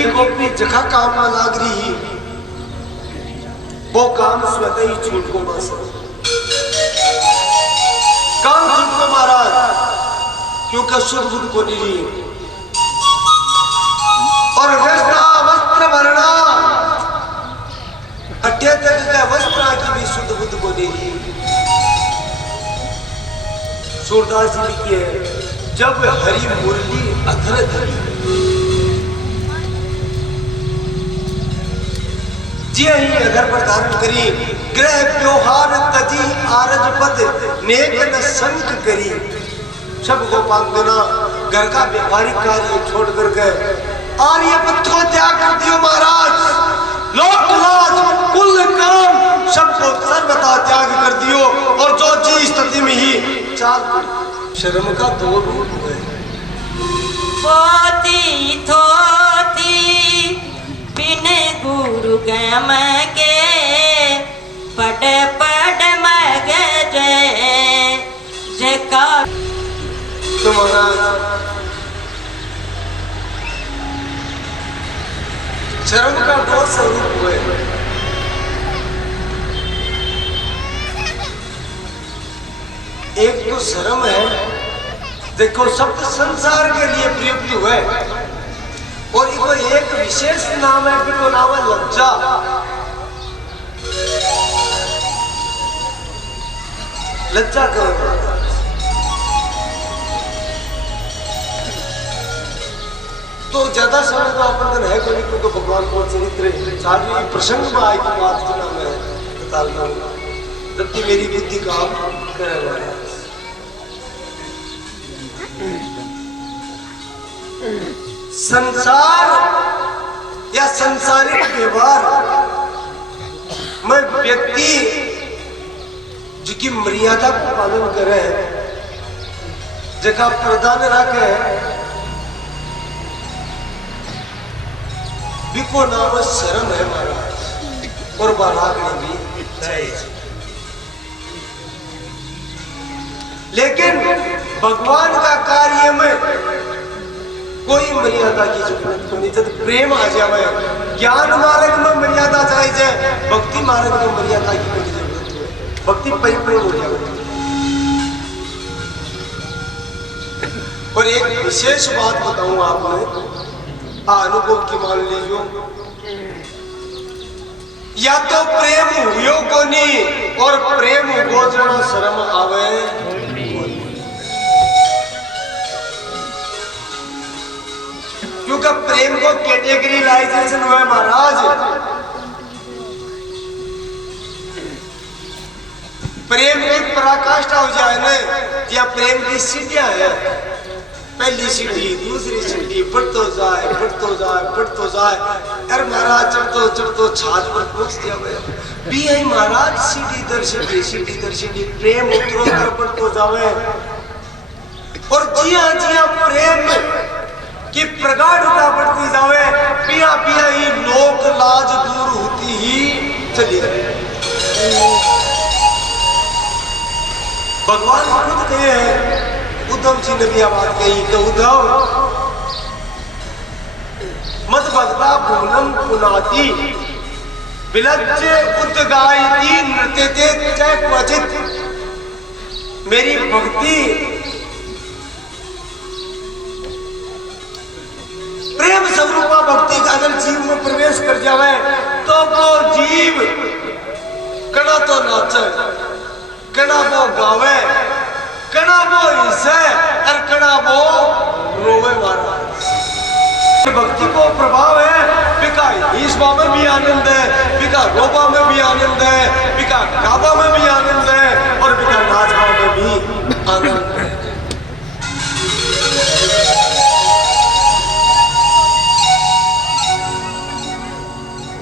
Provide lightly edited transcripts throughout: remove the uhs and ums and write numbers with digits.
जगी गोपी जखा काम में लाग रही वो काम स्वतः ही छूट को बस काम छूट को महाराज क्योंकि शुद्ध बुद्ध को नहीं और वस्त्र वस्त्र भरना अड्डे तक का वस्त्र की भी शुद्ध बुद्ध को नहीं। सूरदास जी लिखिए जब हरि मुरली अधर धरी जी ही अधर पर धारण करी ग्रह व्यवहार तजी आरज पद नेक न संक करी। सब गोपांगना घर का व्यापारिक कार्य छोड़ कर गए आर्य पद को त्याग कर दियो महाराज। लोक लाज कुल काम सबको सर्वथा त्याग कर दियो और जो जी स्थिति में ही चाल शर्म का दो रूप है। पोती थोती बिन गुरु गम के पट पट मग जका तुम्हारा शर्म का दो स्वरूप है। एक तो शर्म है देखो शब्द संसार के लिए प्रयुक्त हुआ है और इसको एक विशेष नाम है कि वो नाम है लज्जा। लज्जा करो तो ज्यादा समय तो अपन है कोई तो भगवान को चरित्र सारी प्रसंग में आई की बात की नाम है बताना जबकि मेरी बुद्धि काम करे वाला संसार या संसारिक व्यवहार में व्यक्ति जो की मर्यादा को पालन करे जगह प्रदान रखे बिको नाम शर्म है महाराज और बारागणी भी चाहिए। लेकिन भगवान का कार्य में कोई मर्यादा की जरूरत नहीं। जब प्रेम आ जाए ज्ञान मार्ग में मर्यादा चाहिए भक्ति मार्ग में मर्यादा की कोई जरूरत नहीं। भक्ति परिपूर्ण हो जाए। और एक विशेष बात बताऊं आपने अनुभव की मान लीजिए या तो प्रेम हुयो को नहीं और प्रेम गोचना शर्म आवे क्योंकि प्रेम को कैटेगरीलाइजेशन हुआ महाराज। प्रेम की पराकाष्ठा हो जाए ना या प्रेम की सीढ़ियां है पहली सीढ़ी दूसरी सीढ़ी बढ़तो जाए बढ़तो जाए बढ़तो जाए अरे महाराज चढ़तो चढ़तो छाछ पर पहुंच जावे भी है महाराज सीढ़ी दर सीढ़ी प्रेम उत्तरोत्तर बढ़तो जावे और जिया प्रेम की प्रगाढ़ता बढ़ती जावे पिया पिया ही लोक लाज दूर होती ही चली जाए। भगवान खुद कहे हैं उद्धव जी ने भी बात कही कि उद्धव मत भक्ता भूलम पुनाति विलज्ज उद्गायति नृत्यते च क्वचित। मेरी भक्ति प्रेम स्वरूपा भक्ति का अगर जीव में प्रवेश कर जावे तो वो जीव कड़ा तो नाचे कड़ा वो गावे कड़ा वो हिस्से और कड़ा वो रोवे महाराज। भक्ति को प्रभाव है बिका ईश्वा में भी आनंद है बिका रोबा में भी आनंद है बिका गाबा में भी आनंद है और बिका नाचवा में भी आनंद है।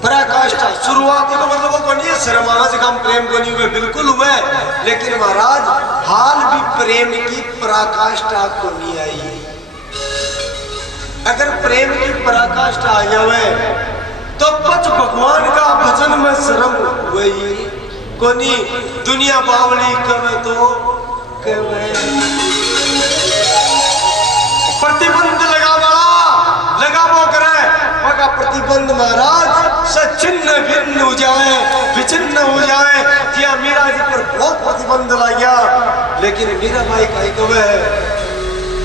पराकाष्ठा शुरुआत का मतलब वो नहीं है शर्माना से हम प्रेम को नहीं हुए बिल्कुल हुए लेकिन महाराज हाल भी प्रेम की पराकाष्ठा को नहीं आई। अगर प्रेम की पराकाष्ठा आ जाए तो पच भगवान का भजन में शर्म हुई को नहीं। दुनिया बावली कवे तो कवे प्रतिबंध लगा बड़ा लगा वो करे का प्रतिबंध महाराज सचिन्न भिन्न हो जाए, विचिन्न हो जाए। जिया मीरा जी पर बहुत प्रतिबंध लाया, लेकिन मीरा भाई कहीं कवे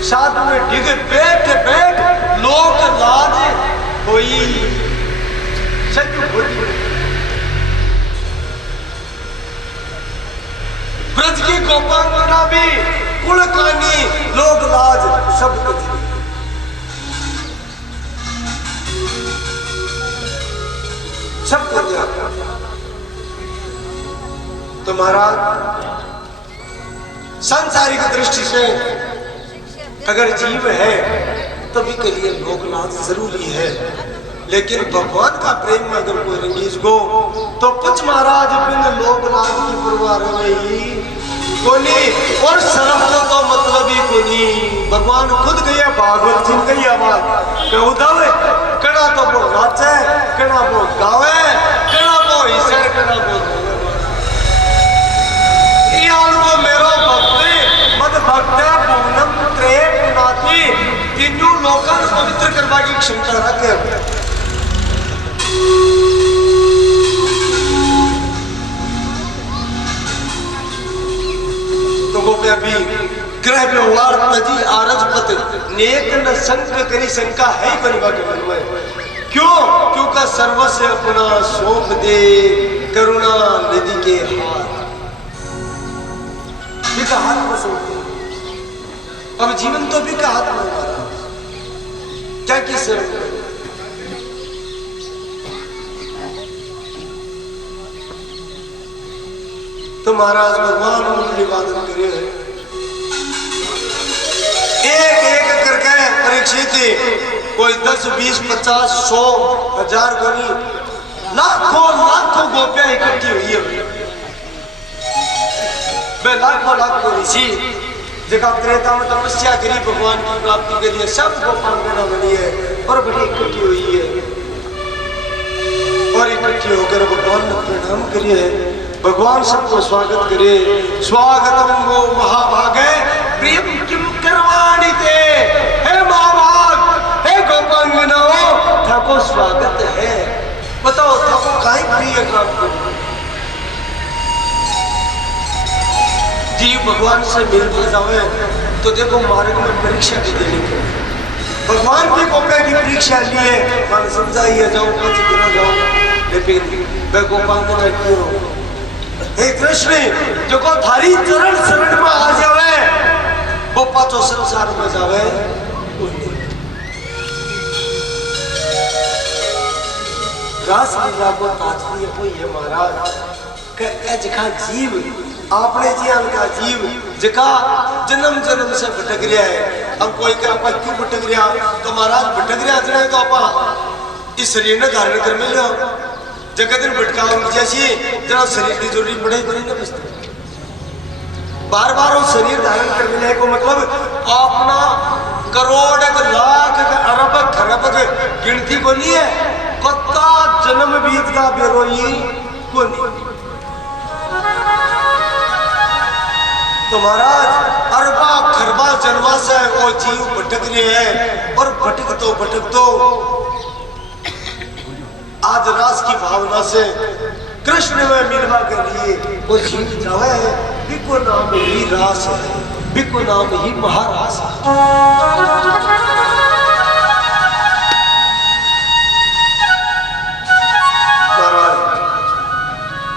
साथ में डिग बैठ बैठ लोक लाज होई। सच होती ब्रज की गोपांगना भी कुल कानी लोक लाज सब कुछ। सब तो महाराज सांसारिक दृष्टि से अगर जीव है तभी के लिए लोकनाथ जरूरी है, लेकिन भगवान का प्रेम में अगर कोई रंगीज को तो कुछ महाराज बिन लोकनाथ की परवाह रही कोनी और सरफ तो मतलब ही कोनी। भगवान खुद गया भागवत जिन गई आवाज उधव कड़ा तो वो नाचे, कड़ा वो गावे, कड़ा वो ईश्वर, कड़ा वो को मेरो भक्ति मद भक्त पूनम त्रे पुनाति तीनों लोगों को पवित्र करवा की क्षमता रखे। तो गोपिया भी ग्रह व्यवहार तजी आरजपत नेक न संक करी शंका है बनवा के मन में। क्यों? क्योंकि सर्वस्व अपना सौंप दे करुणा नदी के हाथ। बिका हाथ में सौंप दे। अब जीवन तो बिका हाथ में हमारा क्या किस तो महाराज भगवान मुरली वादन करे एक एक करके परीक्षित कोई 10, 20, 50, 100, 1000 गनी लाखों लाखों गोपियां इकट्ठी हुई है। वे लाखों ऋषि जगह त्रेता में तपस्या करी भगवान की प्राप्ति के लिए सब गोपांगना बनी है और बड़ी इकट्ठी हुई है और इकट्ठी होकर भगवान ने प्रणाम करिए। भगवान सबको स्वागत करे। स्वागतम वो महाभागे प्रेम किम करवाणी थे। हे महाभाग, हे गोपांगनाओं, थाको स्वागत है। बताओ थाको काहे प्रिय काम करो। जीव भगवान से मिलते जावे तो देखो मार्ग में परीक्षा भी देनी पड़ेगी। भगवान की गोपिया की परीक्षा लिए मन समझाइए जाओ कुछ गिरा जाओ, लेकिन वे गोपांगना क्यों? हे कृष्ण जो को थारी चरण शरण में आ जावे वो पाचो संसार में जावे। रास लीला को ताजगी है ये महाराज के जखा जीव आपने जियान का जीव जखा जन्म जन्म से भटक रहा है। अब कोई क्या आप क्यों भटक रहा तो महाराज भटक रहा जरा तो आप इस शरीर ने धारण कर मिलो जगह दिन भटका जैसी जरा शरीर की जरूरी पड़े बनी ना बसते बार बार वो शरीर धारण कर मिले को मतलब अपना करोड़ लाख अरब खरब गिनती को नहीं है। कत्ता जन्म बीत का बेरोई को नहीं। तो महाराज अरबा खरबा जन्मा से वो जीव भटक रहे हैं और भटक तो आज रास की भावना से कृष्ण में मिलवा कर लिए वो जीव जावे है। बिको नाम ही रास है, बिको नाम ही महारास है।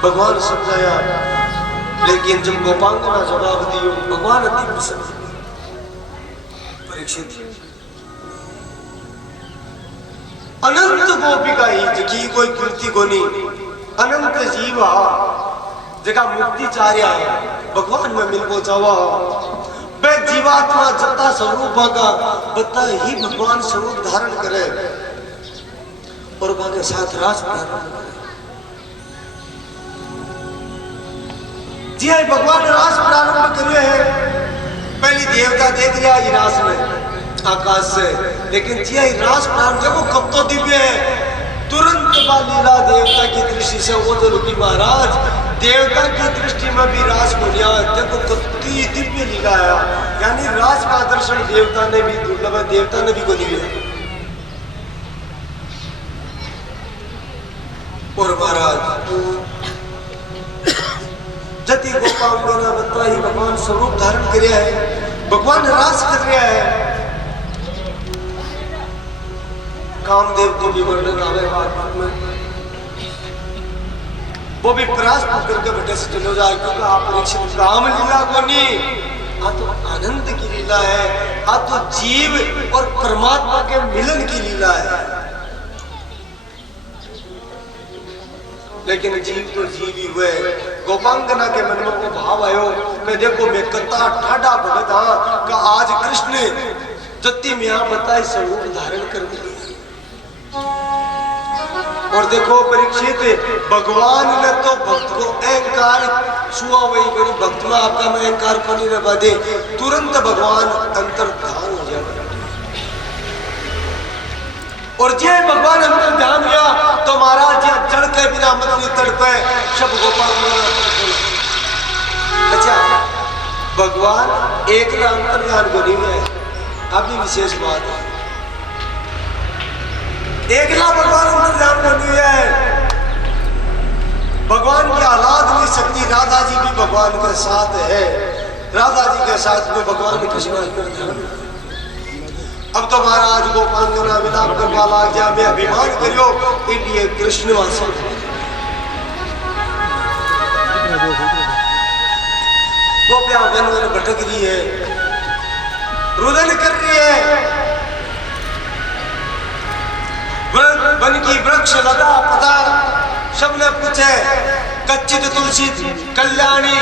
भगवान समझाया, लेकिन जब गोपांगना जवाब दियो भगवान अति प्रसन्न। परीक्षित अनंत गोपिका ही जकी कोई कीर्ति गोनी अनंत जीव जगह मुक्ति चार्या भगवान में मिल पहुंचावा वे जीवात्मा जता स्वरूप का बता ही भगवान स्वरूप धारण करे और बाके साथ रास प्रारंभ करे। जी हाँ भगवान रास प्रारंभ करे है। पहली देवता देख लिया ही रास में आकाश से, लेकिन जी हाँ रास प्रारंभ देखो कब तो दिव्य है। तुरंत लीला देवता की दृष्टि से वो तो रुकी महाराज देवता की दृष्टि में भी रास को लिया देखो कितनी दिव्य लीला है। यानी रास का दर्शन देवता ने भी दुर्लभ है, देवता ने भी को लिया। और महाराज जति गोपांगना बताई भगवान स्वरूप धारण करया है, भगवान रास कर रहा है। कामदेव को भी वर्णन आवे बात में, वो भी परास्त करके बेटे से चलो जाए, क्योंकि आप परीक्षित राम लीला को नहीं, आ तो आनंद की लीला है, आ तो जीव और परमात्मा के मिलन की लीला है। लेकिन जीव तो जीव ही हुए। गोपांगना के मन में वो भाव आयो कि देखो मैं कत्ता ठाडा भगत हाँ का आज कृष्ण जति में यहाँ बताए स्वरूप धारण कर दिया। और देखो परीक्षित, भगवान ने तो भक्त को अहंकार छुआ, वही मेरी भक्त में आपका में अहंकार को नहीं रखा दे, तुरंत भगवान अंतर्धान हो जाए। और जय भगवान अंदर ध्यान दिया तो महाराज जी जड़ के बिना मछली तड़पे सब गोपाल। अच्छा, भगवान एक ना अंतर ध्यान को नहीं है, अभी विशेष बात है। एकला भगवान अंतर ध्यान को नहीं है, भगवान की आह्लाद की शक्ति राधा जी भी भगवान के साथ है, राधा जी के साथ में भगवान कृष्ण अंतर ध्यान। अब तो महाराज गोपांगना विलाप करवा लाग जा, मैं अभिमान करियो इसलिए कृष्ण वासी गोपियां वन वन भटक रही है, रुदन कर रही है, वन की वृक्ष लता पता सबने पूछे, कच्चित तुलसी कल्याणी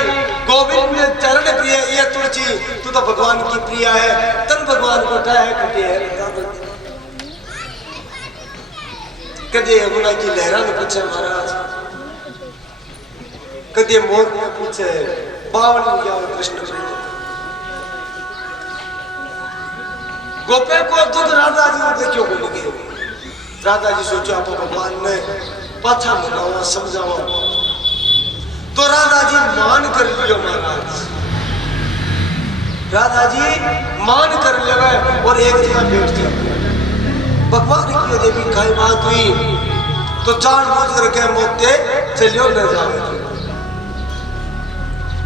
गोविंद चरण प्रिय, ये तुलसी तू तो भगवान की प्रिय है, तन भगवान को है कटे है। कदे यमुना की लहरा ने पूछे महाराज, कदे मोर ने पूछे, बावल क्या कृष्ण प्रेम। गोपे को दूध राधा जी देखियो को लगे, राधा जी सोचो आप भगवान ने पाछा मनावा समझावा, तो राधा जी मान कर लियो महाराज, राधा जी मान कर लेवे और एक जगह बैठ जाए। भगवान की देवी कई बात हुई तो जान बूझ करके मोते चलियो न जावे,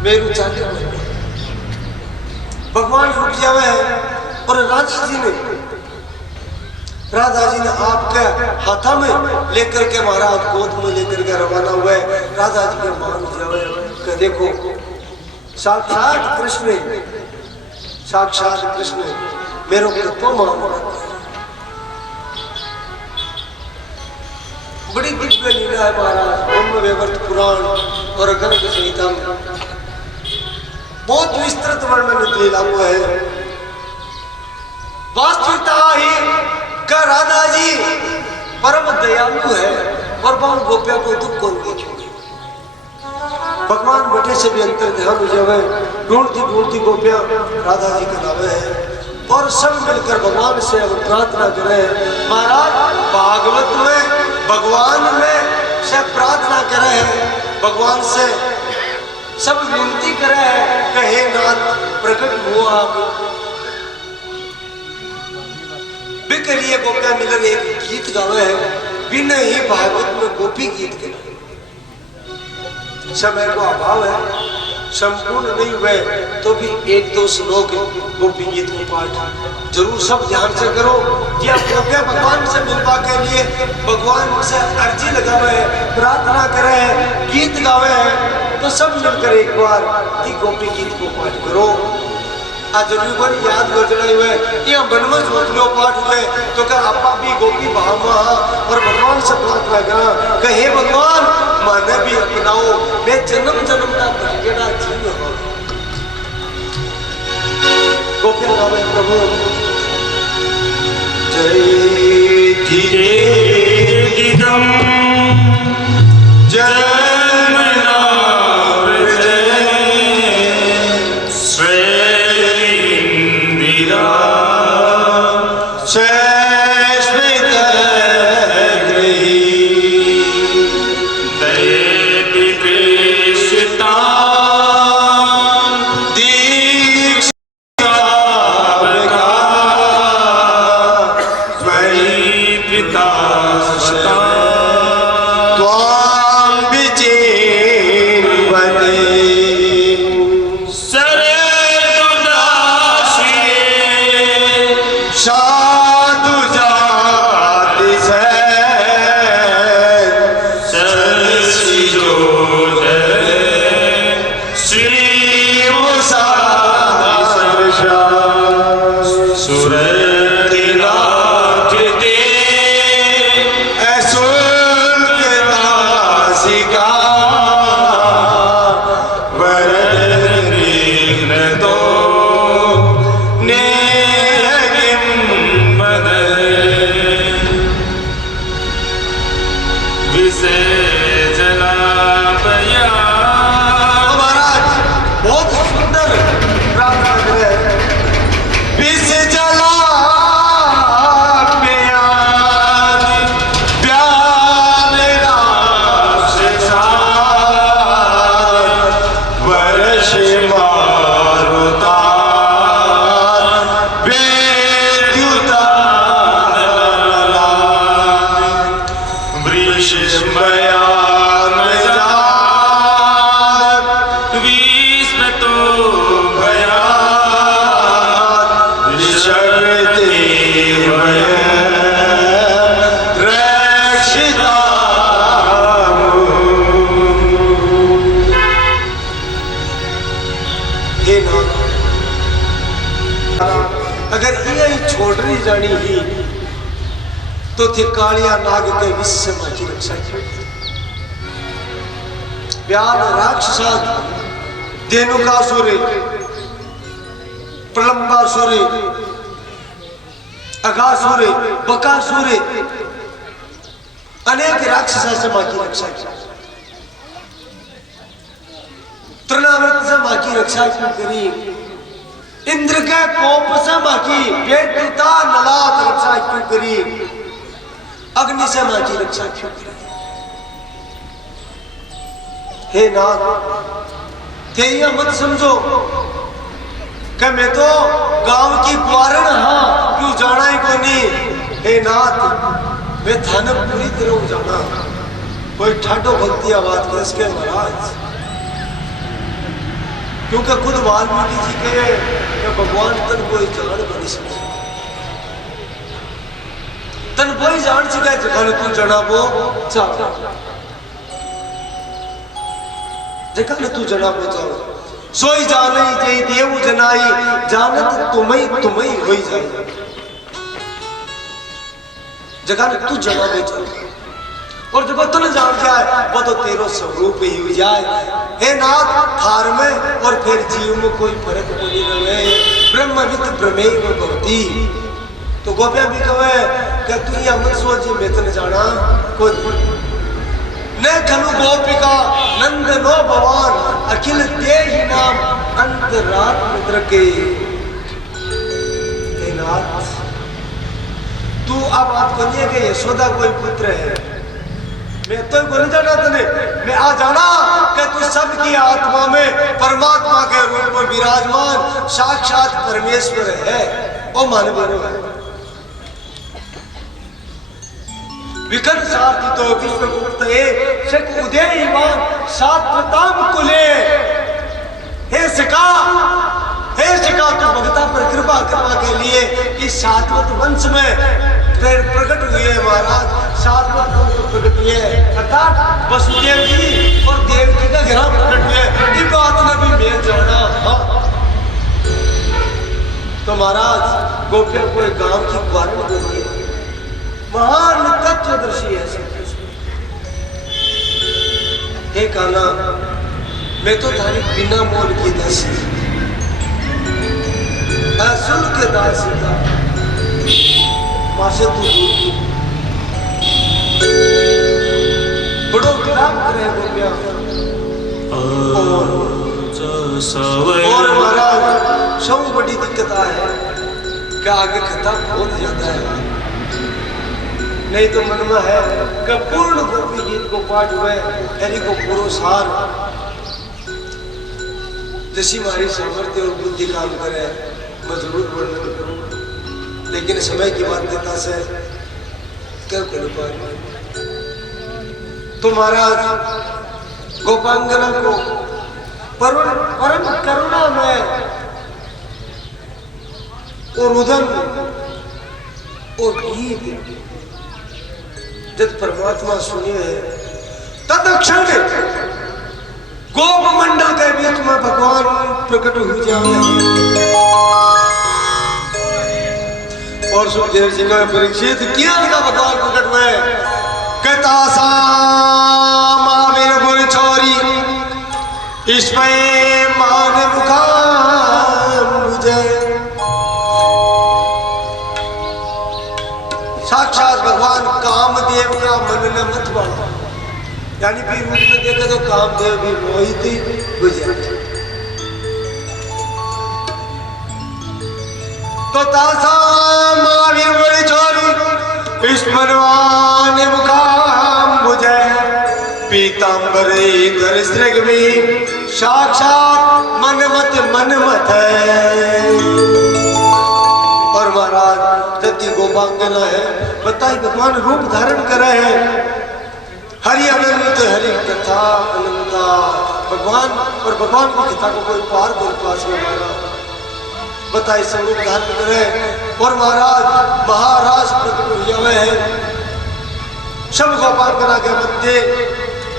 मेरू चाले भगवान रुक जावे। और राधा जी ने आपके हाथा में लेकर के महाराज गोद में लेकर के रवाना हुए। राधा जी के मान जावे कि देखो साक्षात कृष्ण, साक्षात कृष्ण मेरे को तो मान। बड़ी दिव्य लीला है महाराज, ब्रह्म वैवर्त पुराण और गर्ग संहिता में बहुत विस्तृत वर्णन लीला हुआ है। वास्तविकता ही का राधा जी परम दयालु है और बहुत गोपिया को दुख कौन देखेंगे। भगवान बटे से भी अंतर ध्यान हो जावे, ढूंढती ढूंढती गोपिया राधा जी का नाम है और सब मिलकर भगवान से अब प्रार्थना करें। महाराज भागवत में भगवान में से प्रार्थना करे, भगवान से सब विनती करे, कहे नाथ प्रकट हुआ आप बिकलिए गोपियां मिलकर एक गीत गावे है, बिना ही भागवत में गोपी गीत के समय को अभाव है, संपूर्ण नहीं हुए तो भी एक दो श्लोक गोपी गीत को पाठ जरूर सब ध्यान से करो। या गोपियां भगवान से मिलवा के लिए भगवान से अर्जी लगावे, प्रार्थना करे, गीत गावे, तो सब मिलकर एक बार ये गोपी गीत को पाठ करो। आज जरूर याद योजना हुए ये बनमज लो पाठ हुए तो क्या आपा भी गोपी भामा और भगवान से प्रार्थना करा कहे भगवान माने भी अपनाओ, मैं जन्म जन्म का भटकेड़ा जीव हूं। गोपियां गावे प्रभु जय गीतम जय हे नाथ अगर ये छोड़ रही जानी ही तो थे कालिया नाग के विश्व की रक्षा की व्याल राक्षसा धेनुकासुर प्रलंबासुर अघासुर बकासुर अनेक राक्षसा से मां की रक्षा की तृणावर्त से मां की रक्षा क्यों करी इंद्र के कोप से मां की बेटुता नलात रक्षा क्यों करी अग्नि से मां की रक्षा क्यों करी हे नाथ थे ये मत समझो कि मैं तो गांव की ग्वारण हाँ क्यों जाना ही को नहीं हे नाथ मैं थाने पूरी तरह जाना कोई ठाडो भक्ति आवाज कर इसके महाराज क्योंकि खुद वाल्मीकि जी कहे कि भगवान तन कोई जान बनी सके तन कोई जान सके जगह तू जनाबो चाह जगह तू जनाबो चाह सोई जाने जय देव जनाई जानत तुम्हें होई जाए जगह तू जनाबो चाह और जब तन जान जाए वो तो तेरो स्वरूप ही हो जाए हे नाथ थार में और फिर जीव में कोई फर्क नहीं रहे ब्रह्मविद ब्रह्मेव भवति तो गोपियां भी कहे कि तू ये मत सोच मैं तन जाना कोई न खलु गोपिका नंदनो भवान अखिल देहि नाम अंतरात्म के हे नाथ तू अब बात करिए कि यशोदा कोई पुत्र है मैं तो बोल जाना तने मैं आ जाना कि तू सबकी आत्मा में परमात्मा के रूप में विराजमान साक्षात परमेश्वर है ओ मानव है विकट साथी तो विश्वगुप्त है शक उदयमान सात्वताम कुले हे शिका तू भगता पर कृपा के लिए इस सात्वत वंश में प्रकट हुए महाराज सात्वत वंश प्रकट हुए अर्थात वसुदेव जी और देवकी का ग्रह प्रकट हुए ये बात ने भी मैं जाना तो महाराज गोपियों को एक गांव की ग्वारण देती है महान तत्वदर्शी है हे कान्हा मैं तो थारी बिना मोल की दासी शुल्क दासी था मासे तू बड़ो विलाप करे गोपियां और महाराज सब बड़ी दिक्कत है कि आगे खता बहुत ज्यादा है नहीं तो मन में है कि पूर्ण गोपी गीत को पाठ हुए यानी को पूरो सार जैसी हमारी सामर्थ्य और बुद्धि काम करे मैं जरूर वर्णन करूं लेकिन समय की बाध्यता से क्या कर पाए तो महाराज गोपांगना को परम करुणा में और उदन और गीत जब परमात्मा सुनिए तत्क्षण गोप मंडल के बीच में भगवान प्रकट हो जाए और सुखदेव जी का परीक्षित किया का भगवान प्रकट हुए कहता महावीर बुर छोरी इसमें मान मुखा मुझे साक्षात भगवान कामदेव का मन न मत बढ़ा यानी भी रूप में देखे तो कामदेव भी मोहित हो जाते तो तासा महावीर बड़ी छोरी स्मरवान मुखाम बुझे पीतांबरे धर श्रृग में साक्षात मनमत है और महाराज जति गोपांगना है बताइए भगवान रूप धारण करे है हरि अनंत हरि कथा अनंता भगवान और भगवान की कथा को कोई पार कर पास में हमारा बताइए स्वरूप धारण करे और महाराज महाराज प्रकट हुए हैं सब गोपांगना के मध्य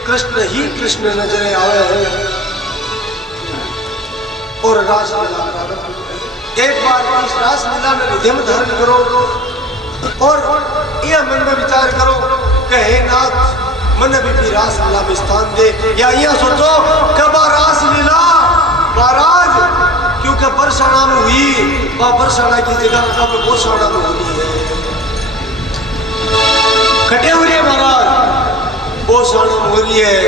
कृष्ण ही कृष्ण नजर आवे हैं और रासलीला प्रारंभ हुई। एक बार इस रासलीला में रिधम धारण करो और यह मन में विचार करो कि हे नाथ मन भी रासलीला में स्थान दे, या यह सोचो कब रासलीला महाराज क्योंकि बरसाना में हुई, वह बरसाना की जगह कब गोसाना में हुई है, कटे हुए महाराज गोसाना में हो रही है।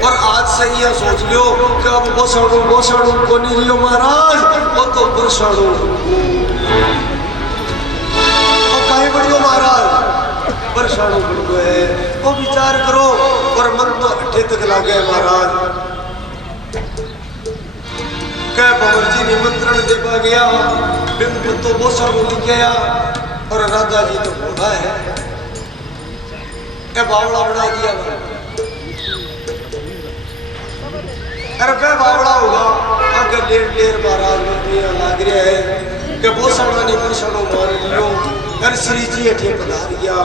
और आज से यह सोच लो कि अब गोसाणु को नहीं लियो महाराज, वो तो बरसाणु काहे बढ़ियो महाराज, बरसाणु बढ़ियो है, वो विचार करो। और मन तो अट्ठे तक लागे महाराज कह बाबर जी निमंत्रण देवा गया, बिन तो गोसाणु लिखे आया और राजा जी तो बोला है क्या बावड़ा बना दिया, अरे क्या बावड़ा होगा अगर लेर महाराज में लाग रहा है कि गोसाणु ने बरसाणु मान लियो। अरे श्री जी अठे पधार गया,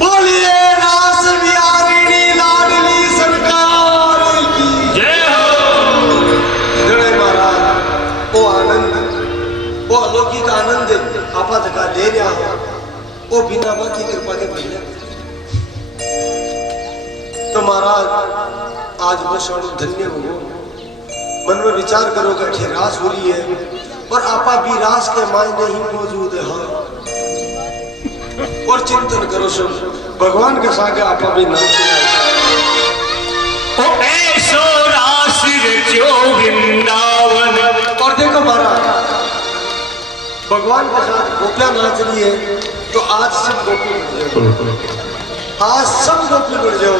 बोलिए रास बिहारिणी लाडली सरकार की जय हो। जय महाराज वो आनंद, वो अलौकिक आनंद आपा जगह ले रहा हो, वो बिना मां की कृपा के पहले। तो महाराज आज वो क्षण धन्य हो, मन में विचार करो कि अठे रास हो रही है और आपा भी रास के मायने ही मौजूद है। और चिंतन करो सब भगवान के साथ आपा भी नाम ऐसो रास रचो वृंदावन। और देखो महाराज भगवान के साथ गोपियां नाच रही है, तो आज सब गोपी बढ़ जाओ, आज सब गोपी बढ़ जाओ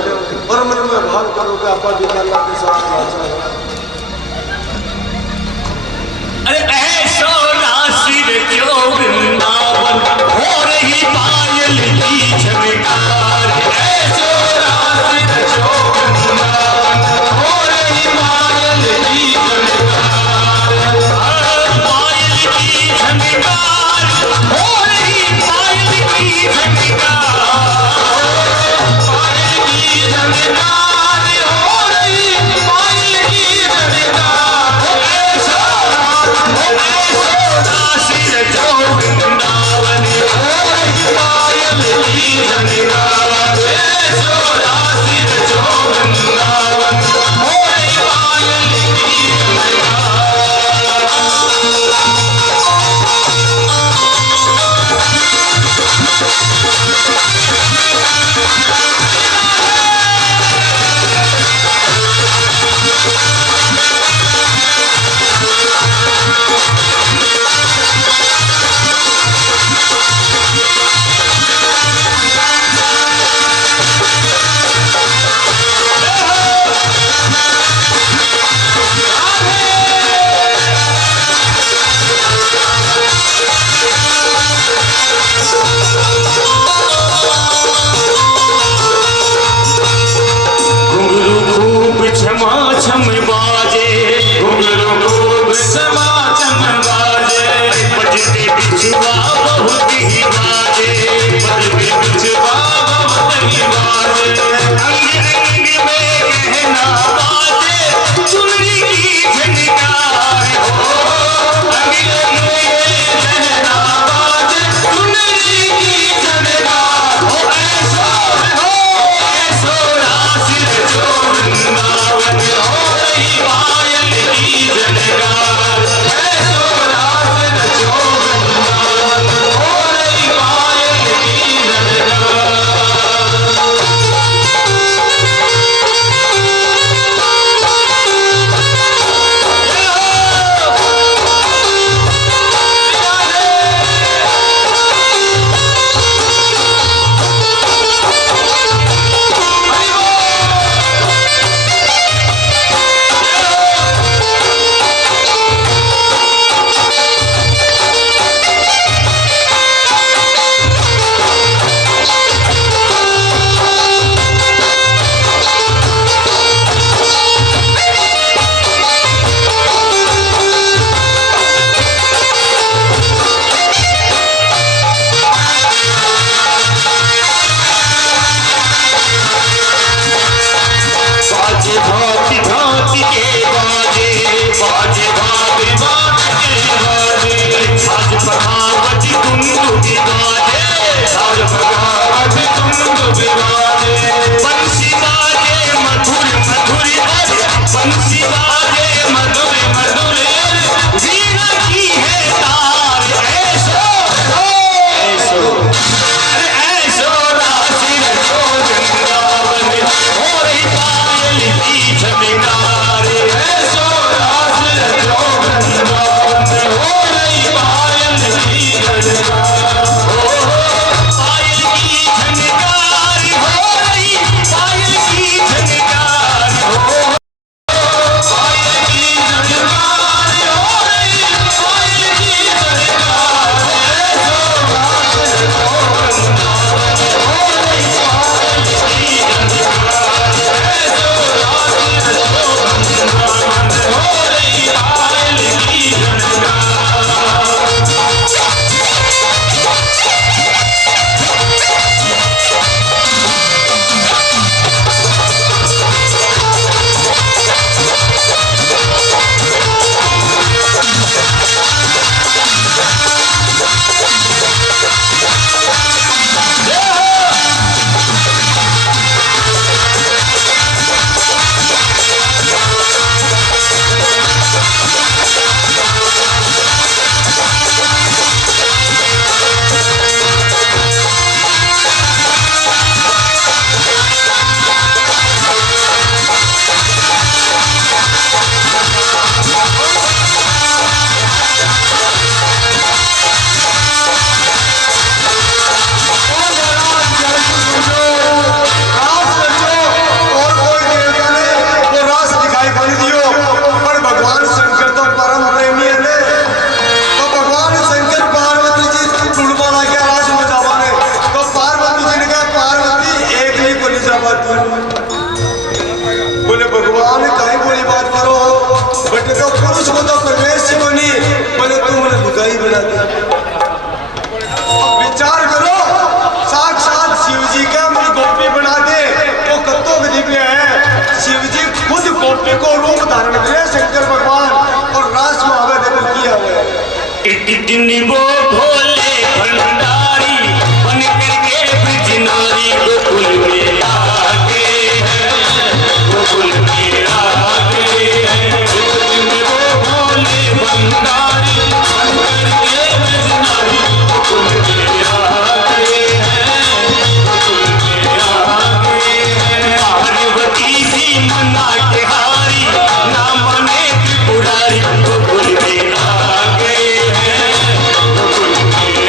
और मन में भाव करो कि आपा भी अल्लाह के साथ नाचा। अरे ऐसो रास रचो वृंदावन, हो रही पायल की झनकार। ऐसो रास रचो वृंदावन, हो रही पायल की झनकार। पायल की झनकार, हो रही पायल की झनकार। पायल की झनकार, हो रही पायल की झनकार। ऐसो रास रचो वृंदावन, हो रही पायल की झनकार। ऐसो रास रचो वृंदावन, हो रही पायल की झनकार। छम बाजे, घुंघरू खूब छमा छम बाजे, बजते बिछुआ बहुत ही बाजे, बजते बिछुआ बहुत ही बाजे। अंग अंग में गहना बाजे, चुनरी की झनकार हो। अंग अंग में गहना बाजे, चुनरी की झनकार हो। ऐसो रास रचो वृंदावन, हो रही पायल की झनकार। ऐसो रास रचो वृंदावन, विराजे हर भगावत तुम विराजे बंसी बाजे मधुर मधुर बंसी बाजे मधुर मधुर वीणा की है तार ऐसो ऐसो अरे ऐसो राशि रचो वृंदावन हो रही पायल की झनकार ऐसो राशि रचो वृंदावन हो रही पायल की झनकार हो पायल की झनकार हो रही पायल की झनकार हो पायल की झनकार हो रही पायल की झनकार ऐसो राशि रचो वृंदावन हो रही पायल की झनकार ऐसो राशि रचो वृंदावन हो रही पायल की झनकार रास रचो और कोई देवता ने वो रास दिखाई पड़ दियो पर भगवान शंकर तो परम प्रेमी है ने तो भगवान शंकर पार्वती जी टुड़वाना क्या रास में जावाने तो पार्वती जी ने कहा पार्वती एक ही बोली जावाती बोले भगवान कहीं बोली बात करो बट तो पुरुष को तो प्रवेश ही बनी बोले तुम ने लुगाई बना दी विचार करो साक्षात शिव जी का मन गोपी बना दे वो कत्तों के दिव्य है शिव जी खुद गोपी को रूप धारण करे शंकर भगवान और रास में आवे देखो किया हुआ है इतनी वो भोले भंडारी बन करके ब्रज नारी गोकुल में आ गए हैं गोकुल में आ गए हैं इतनी वो भोले भंडारी बन करके ब्रज नारी गोकुल में आ गए हैं गोकुल में आ गए हैं पार्वती भी मना के हारी ना मने त्रिपुरारी गोकुल में आ गए हैं गोकुल में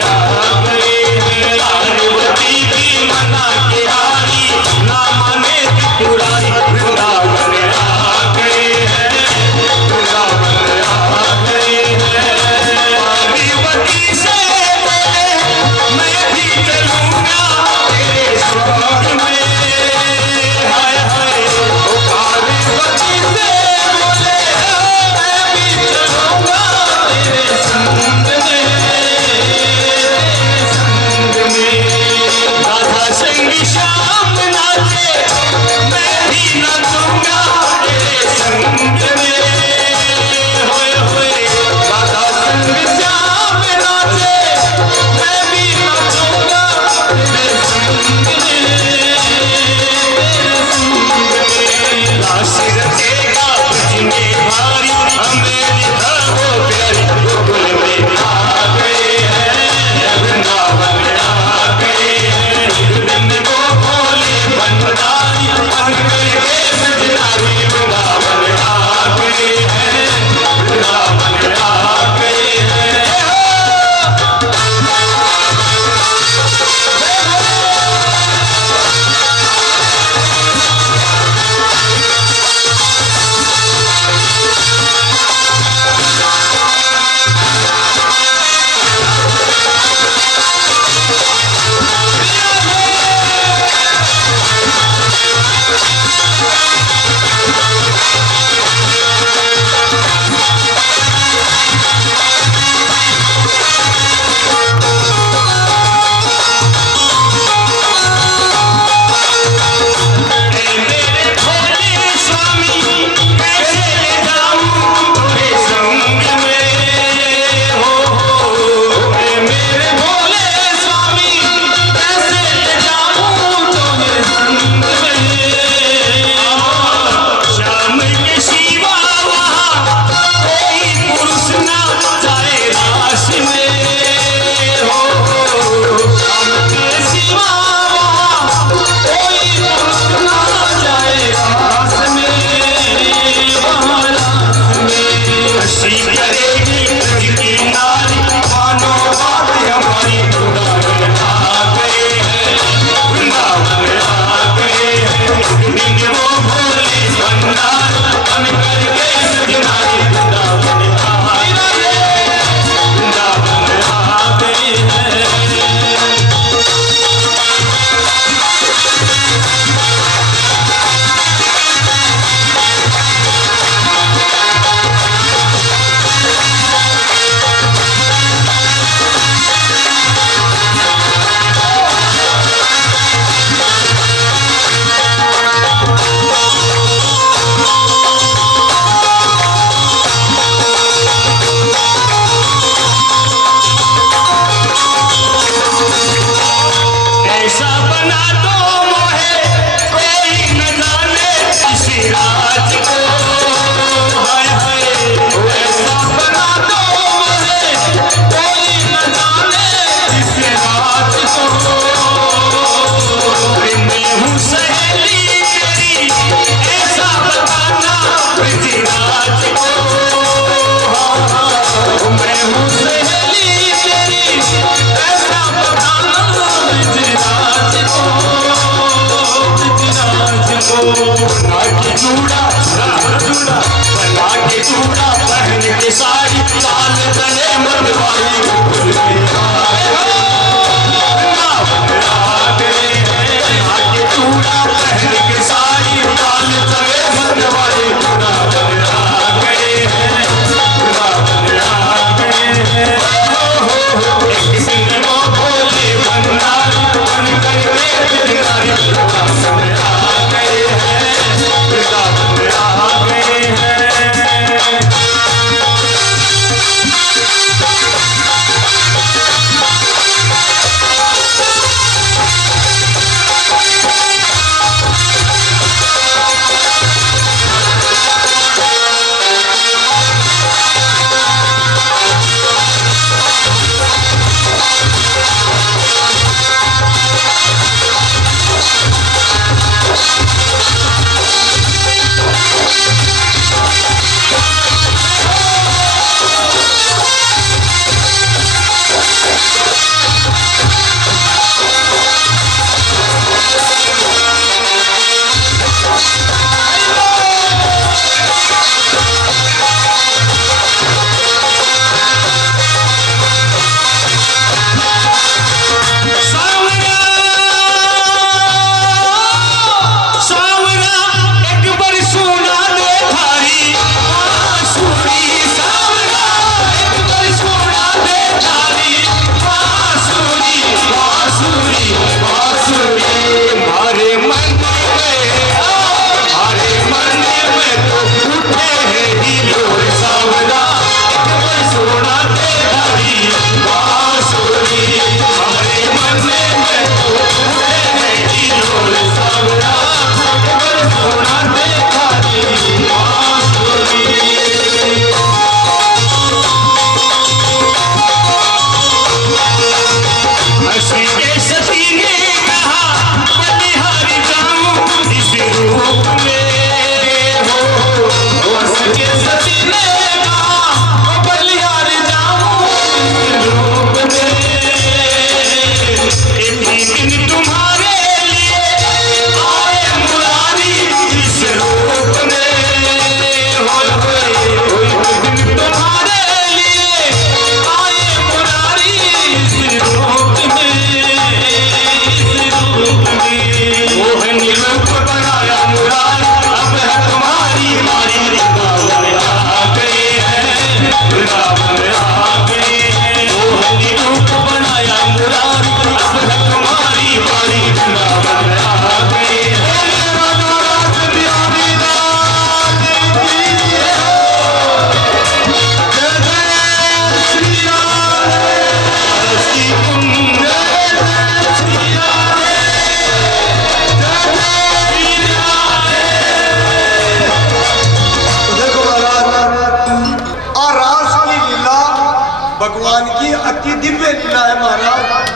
भगवान की अति दिव्य लीला है महाराज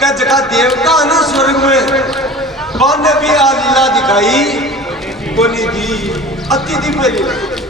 का जगह देवता है ना स्वर्ग में कौन ने भी आ लीला दिखाई कोनी दी अति दिव्य लीला